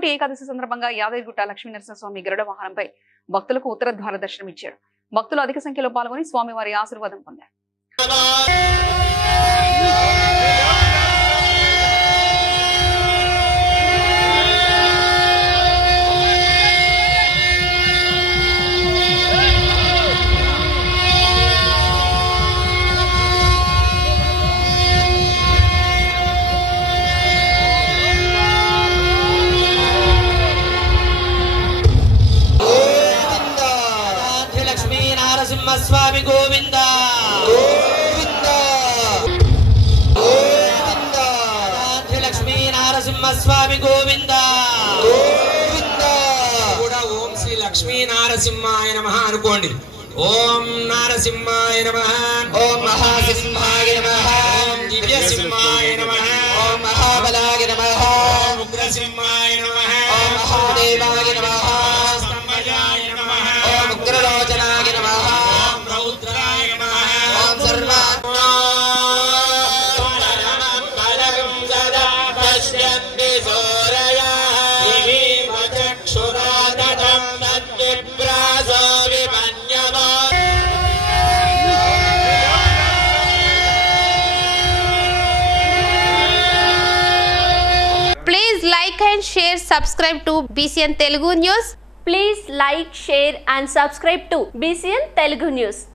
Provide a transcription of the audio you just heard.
ముక్కోటి ఏకాదశి సందర్భంగా యాదగిరిగుట్ట లక్ష్మీనరసింహస్వామి గరుడ వాహనంపై భక్తులకు ఉత్తర ద్వార దర్శనం ఇచ్చారు. భక్తులు అధిక సంఖ్యలో పాల్గొని స్వామివారి ఆశీర్వాదం పొందారు. स्वामी गोविंदा गोविंदा गोविंदा लक्ष्मी नारसिंह स्वामी गोविंदा गोविंदा ओम श्री लक्ष्मी नारसिंहाय नमः अनुकोंडी ओम नारसिंहाय नमः ओम महासिंहाय नमः ओम दिव्यसिंहाय नमः ओम महाबलाय नमः ओम उग्रसिंहाय नमः ओम महादेवाय नमः स्तंभजाय नमः ओम उग्रलोचनाय नमः Please like and share, subscribe to BCN Telugu News. Please like, share and subscribe to BCN Telugu News.